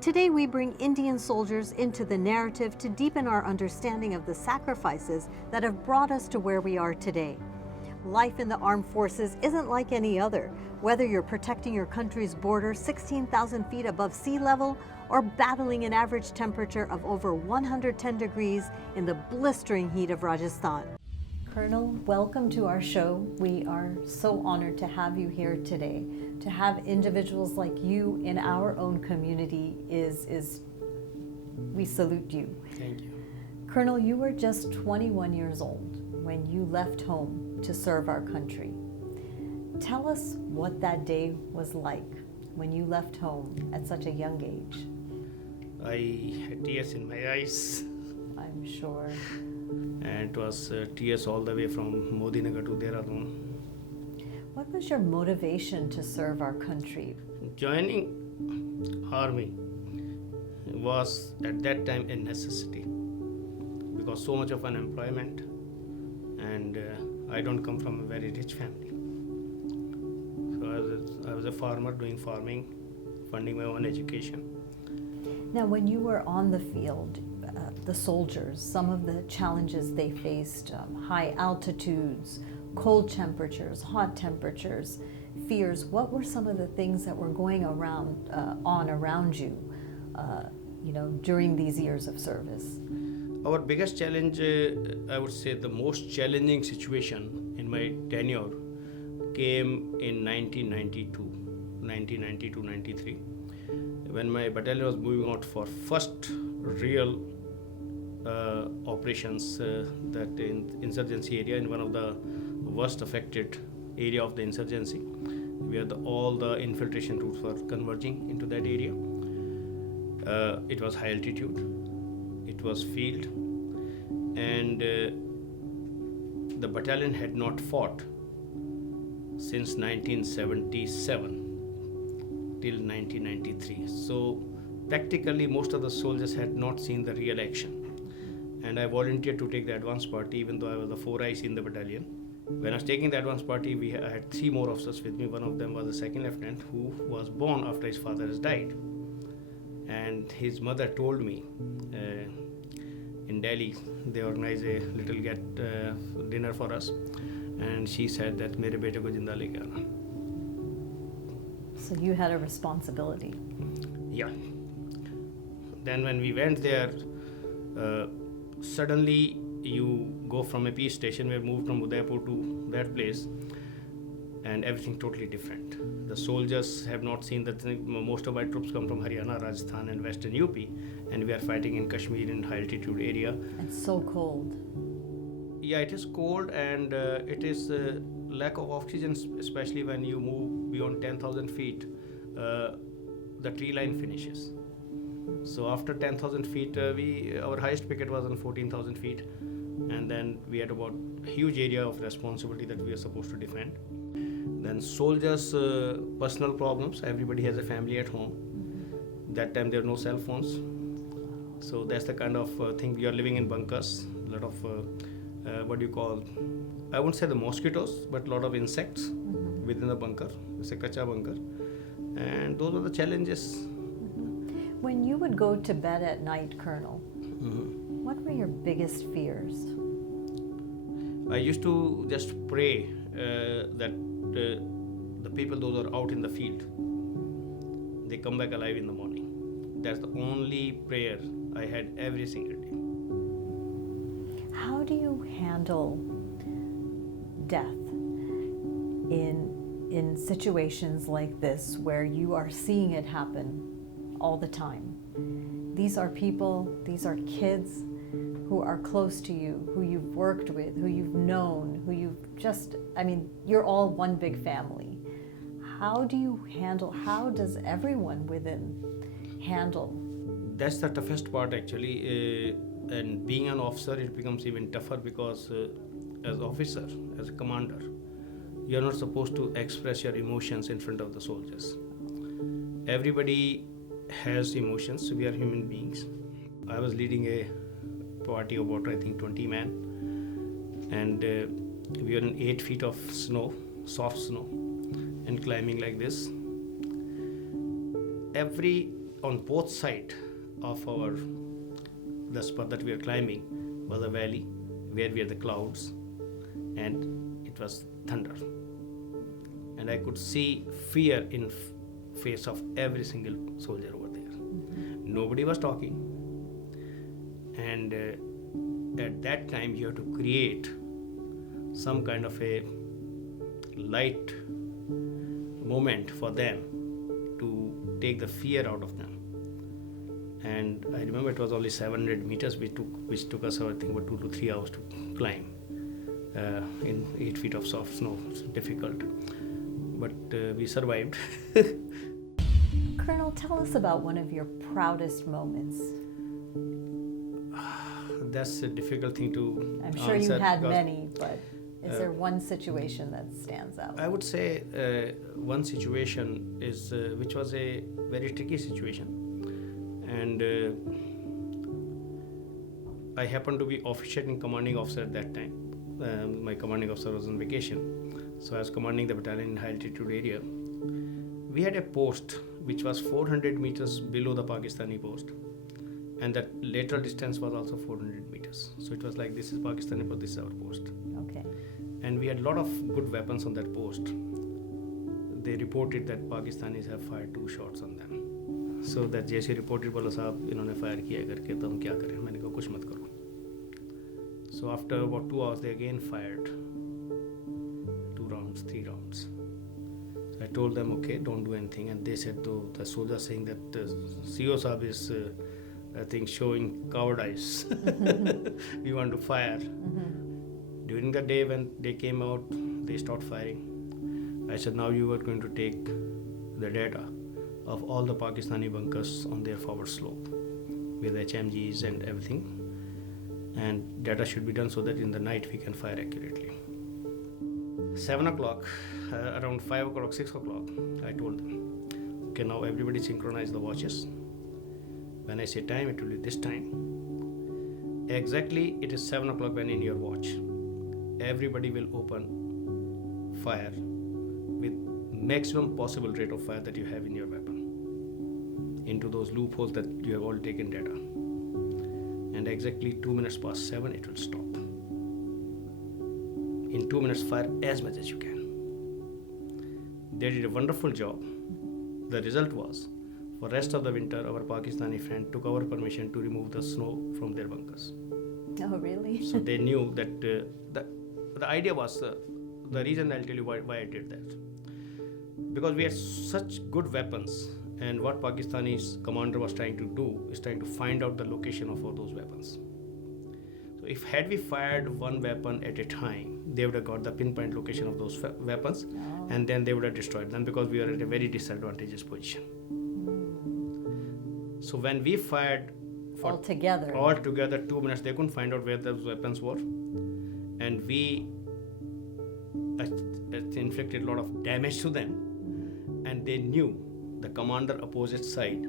Today we bring Indian soldiers into the narrative to deepen our understanding of the sacrifices that have brought us to where we are today. Life in the armed forces isn't like any other, whether you're protecting your country's border 16,000 feet above sea level or battling an average temperature of over 110 degrees in the blistering heat of Rajasthan. Colonel, welcome to our show. We are so honored to have you here today. To have individuals like you in our own community we salute you. Thank you. Colonel, you were just 21 years old when you left home to serve our country. Tell us what that day was like when you left home at such a young age. I had tears in my eyes. I'm sure. And it was tears all the way from Modinagar to Dehradun. What was your motivation to serve our country? Joining army was at that time a necessity because so much of unemployment, and I don't come from a very rich family. So I was a farmer doing farming, funding my own education. Now, when you were on the field, the soldiers, some of the challenges they faced, high altitudes, cold temperatures, hot temperatures, fears, what were some of the things that were going around you, during these years of service? Our biggest challenge, I would say the most challenging situation in my tenure came in 1992-93, when my battalion was moving out for first real operations that in insurgency area, in one of the worst affected area of the insurgency, where all the infiltration routes were converging into that area. It was high altitude, it was field, and the battalion had not fought since 1977 till 1993. So practically most of the soldiers had not seen the real action. And I volunteered to take the advance party, even though I was the 4IC in the battalion. When I was taking the advance party, I had 3 more officers with me. One of them was a second lieutenant who was born after his father has died. And his mother told me, in Delhi, they organized a little dinner for us. And she said that, "Mere bete ko zinda leke aana." So you had a responsibility. Yeah. Then when we went there, suddenly you go from a peace station, we moved from Udaipur to that place, and everything totally different. The soldiers have not seen that. Most of my troops come from Haryana, Rajasthan and western UP, and we are fighting in Kashmir in high altitude area. It's so cold. Yeah, it is cold, and it is lack of oxygen, especially when you move beyond 10,000 feet. The tree line finishes. So after 10,000 feet, our highest picket was on 14,000 feet, and then we had about a huge area of responsibility that we are supposed to defend. Then soldiers' personal problems. Everybody has a family at home. That time there are no cell phones, so that's the kind of thing. We are living in bunkers. A lot of I wouldn't say the mosquitoes, but a lot of insects within the bunker. It's a kacha bunker, and those are the challenges. When you would go to bed at night, Colonel, what were your biggest fears? I used to just pray that the people, those are out in the field, they come back alive in the morning. That's the only prayer I had every single day. How do you handle death in situations like this where you are seeing it happen all the time? These are people, these are kids who are close to you, who you've worked with, who you've known, who you've you're all one big family. How does everyone within handle? That's the toughest part actually, and being an officer, it becomes even tougher because as officer, as a commander, you're not supposed to express your emotions in front of the soldiers. Everybody has emotions. We are human beings. I was leading a party of about, I think, 20 men, and we were in 8 feet of snow, soft snow, and climbing like this. Every on both sides of the spot that we are climbing was a valley where were the clouds, and it was thunder. And I could see fear in face of every single soldier over there. Nobody was talking. And at that time, you have to create some kind of a light moment for them to take the fear out of them. And I remember it was only 700 meters which took us, I think, about 2 to 3 hours to climb in 8 feet of soft snow. It's difficult, but we survived. Colonel, tell us about one of your proudest moments. That's a difficult thing to I'm sure answer you had because, many, but is there one situation that stands out? I would say one situation is which was a very tricky situation, and I happened to be officiating commanding officer at that time. My commanding officer was on vacation, so I was commanding the battalion in high altitude area. We had a post which was 400 meters below the Pakistani post, and that lateral distance was also 400 meters. So it was like, this is Pakistani post, this is our post. Okay. And we had a lot of good weapons on that post. They reported that Pakistanis have fired 2 shots on them. So that जैसे reported, बोला साहब इन्होंने fire किया करके, तो हम क्या करें? मैंने कहा कुछ मत करो. So after about 2 hours, they again fired 2 rounds, 3 rounds. So I told them, okay, don't do anything. And they said, though, the soldier saying that CO Saab is, I think, showing cowardice. We want to fire. During the day when they came out, they stopped firing. I said, now you are going to take the data of all the Pakistani bunkers on their forward slope with HMGs and everything. And data should be done so that in the night we can fire accurately. 7 o'clock, around 5 o'clock, 6 o'clock, I told them, okay, now everybody synchronize the watches. When I say time, it will be this time. Exactly, it is 7 o'clock when in your watch. Everybody will open fire with maximum possible rate of fire that you have in your weapon into those loopholes that you have all taken data. And exactly 2 minutes past 7, it will stop. In 2 minutes, fire as much as you can. They did a wonderful job. The result was, for rest of the winter, our Pakistani friend took our permission to remove the snow from their bunkers. Oh, really? So they knew that the idea was, the reason I'll tell you why I did that. Because we had such good weapons, and what Pakistani's commander was trying to do is trying to find out the location of all those weapons. So if had we fired one weapon at a time, they would have got the pinpoint location of those weapons, and then they would have destroyed them because we are at a very disadvantageous position. So when we fired all together 2 minutes, they couldn't find out where those weapons were, and we inflicted a lot of damage to them, and they knew the commander opposite side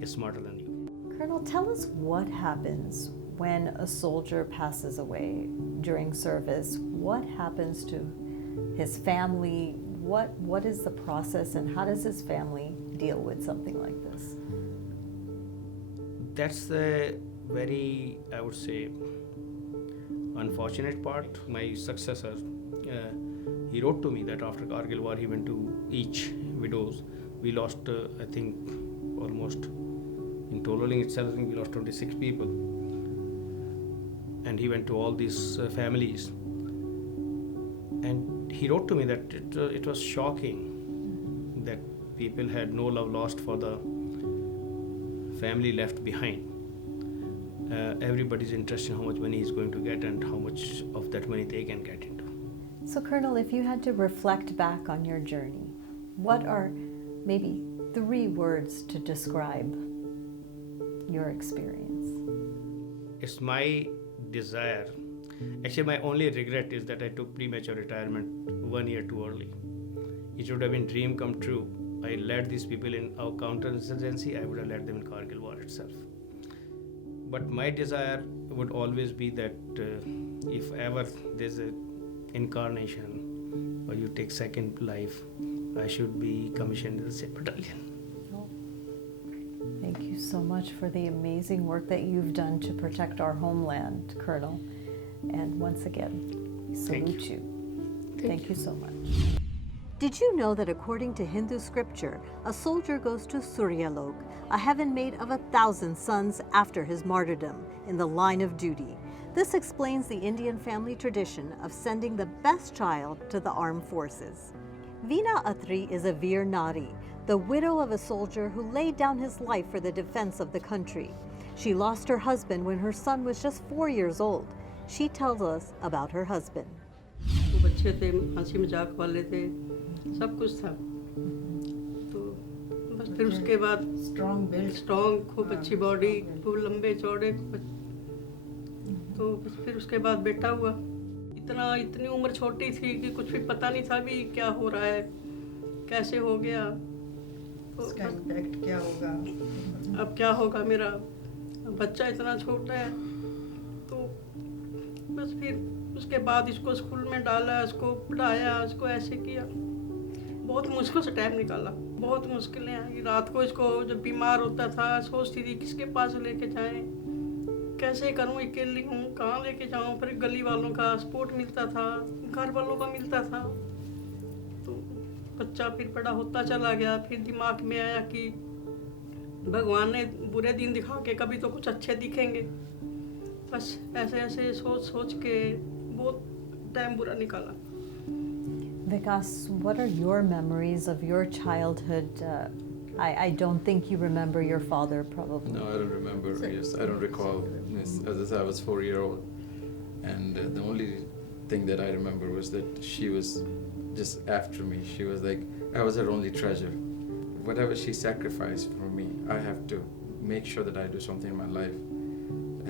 is smarter than you. Colonel, tell us what happens when a soldier passes away during service. What happens to his family? What is the process, and how does his family deal with something like this? That's the very, I would say, unfortunate part. My successor, he wrote to me that after Kargil war, he went to each widows. We lost, I think, almost, in Tololing itself, I think we lost 26 people. And he went to all these families. And he wrote to me that it was shocking that people had no love lost for the family left behind. Everybody's interested in how much money he's going to get and how much of that money they can get into. So, Colonel, if you had to reflect back on your journey, what are maybe 3 words to describe your experience? It's my desire. Actually, my only regret is that I took premature retirement 1 year too early. It should have been dream come true. I led these people in our counterinsurgency, I would have led them in Kargil war itself. But my desire would always be that if ever there's an incarnation or you take second life, I should be commissioned in the same battalion. you so much for the amazing work that you've done to protect our homeland, Colonel. And once again, we salute you. Thank you so much. Did you know that according to Hindu scripture, a soldier goes to Suryalok, a heaven made of 1,000 suns after his martyrdom, in the line of duty? This explains the Indian family tradition of sending the best child to the armed forces. Veena Atri is a Veer Nari, the widow of a soldier who laid down his life for the defense of the country. She lost her husband when her son was just 4 years old. She tells us about her husband. वो बच्चे थे, हंसी मजाक वाले थे, सब कुछ था। तो बस फिर उसके बाद स्ट्रॉन्ग, खूब अच्छी बॉडी, खूब लंबे चौड़े। तो बस फिर उसके बाद बेटा हुआ। इतनी उम्र छोटी थी कि कुछ भी पता नहीं था भी क्या हो रहा है, कैसे हो गया, तो इसका इम्पैक्ट क्या होगा, अब क्या होगा। मेरा बच्चा इतना छोटा है, तो बस फिर उसके बाद इसको स्कूल में डाला, इसको पढ़ाया, इसको ऐसे किया। बहुत मुश्किल से टाइम निकाला, बहुत मुश्किलें आई। रात को इसको जब बीमार होता था सोचती थी किसके पास लेके जाएं, कैसे करूं, अकेली हूँ, कहाँ लेके जाऊं। फिर गली वालों का सपोर्ट मिलता था, घर वालों का मिलता था। तो बच्चा फिर बड़ा होता चला गया। फिर दिमाग में आया कि भगवान ने बुरे दिन दिखा के कभी तो कुछ अच्छे दिखेंगे। बस ऐसे ऐसे सोच के बहुत टाइम बुरा निकाला। Vikas, what are your memories of your childhood? I don't think you remember your father, probably. No, I don't remember. Yes, I don't recall. Yes, as I said, I was 4-year-old, and the only thing that I remember was that she was just after me. She was like, I was her only treasure. Whatever she sacrificed for me, I have to make sure that I do something in my life.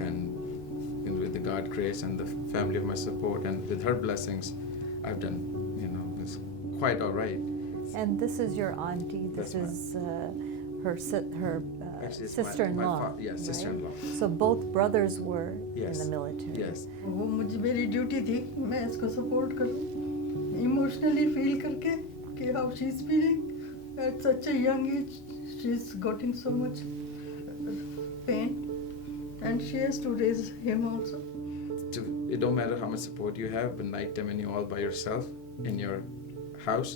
And with the God grace and the family of my support, and with her blessings, I've done, it's quite all right. And this is your auntie. This That's is her Actually, it's sister-in-law. yeah, right? sister-in-law. So both brothers were in Yes. the military. Yes. वो मेरी duty थी मैं इसको support करूं, emotionally feel करके कि how she is feeling at such a young age, she is getting so much pain and she has to raise him also. It don't matter how much support you have, but night time when you're all by yourself in your house,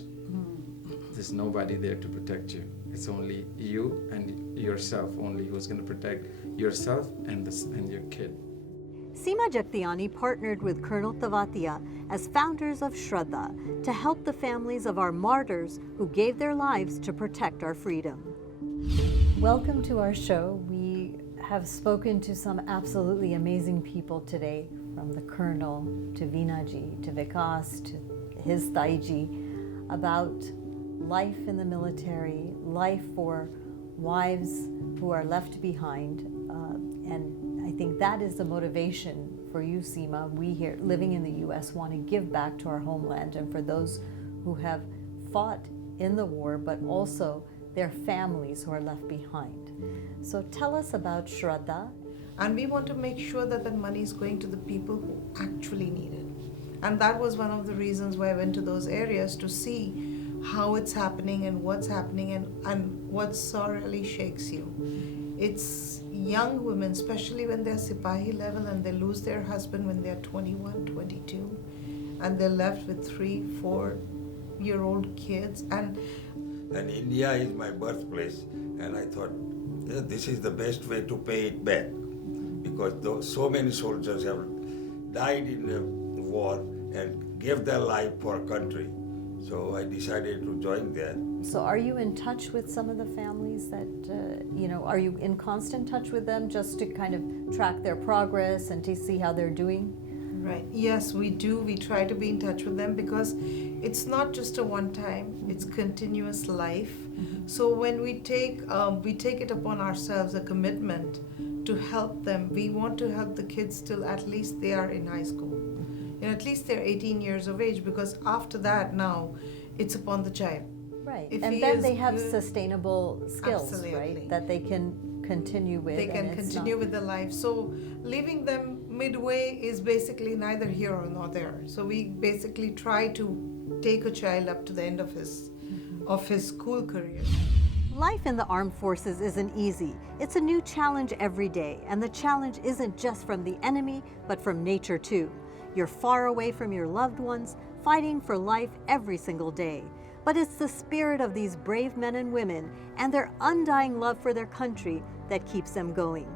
there's nobody there to protect you. It's only you and yourself only who's going to protect yourself and your kid. Seema Jagtiani partnered with Colonel Tivathia as founders of Shredda to help the families of our martyrs who gave their lives to protect our freedom. Welcome to our show. We have spoken to some absolutely amazing people today, from the Colonel to Veena ji to Vikas to his Taiji, about life in the military, life for wives who are left behind, and I think that is the motivation for you, Seema. We here living in the US want to give back to our homeland, and for those who have fought in the war, but also their families who are left behind. So tell us about Shradha. And we want to make sure that that money is going to the people who actually need it. And that was one of the reasons why I went to those areas, to see how it's happening and what's happening and what sorely shakes you. It's young women, especially when they're Sipahi level and they lose their husband when they're 21, 22, and they're left with 3-4-year-old kids. And India is my birthplace, and I thought, this is the best way to pay it back, because so many soldiers have died in the war and gave their life for country. So I decided to join there. So are you in touch with some of the families that, are you in constant touch with them just to kind of track their progress and to see how they're doing? right, yes, we do. We try to be in touch with them because it's not just a one time, it's continuous life. So when we take it upon ourselves, a commitment to help them. We want to help the kids till at least they are in high school. And at least they're 18 years of age, because after that now it's upon the child. Right. If And he then is they have good- sustainable skills, Absolutely. right? That they can continue with. They can and it's continue not- with their life. So leaving them midway is basically neither here nor there. So we basically try to take a child up to the end of his school career. Life in the armed forces isn't easy. It's a new challenge every day, and the challenge isn't just from the enemy, but from nature too. You're far away from your loved ones, fighting for life every single day. But it's the spirit of these brave men and women and their undying love for their country that keeps them going.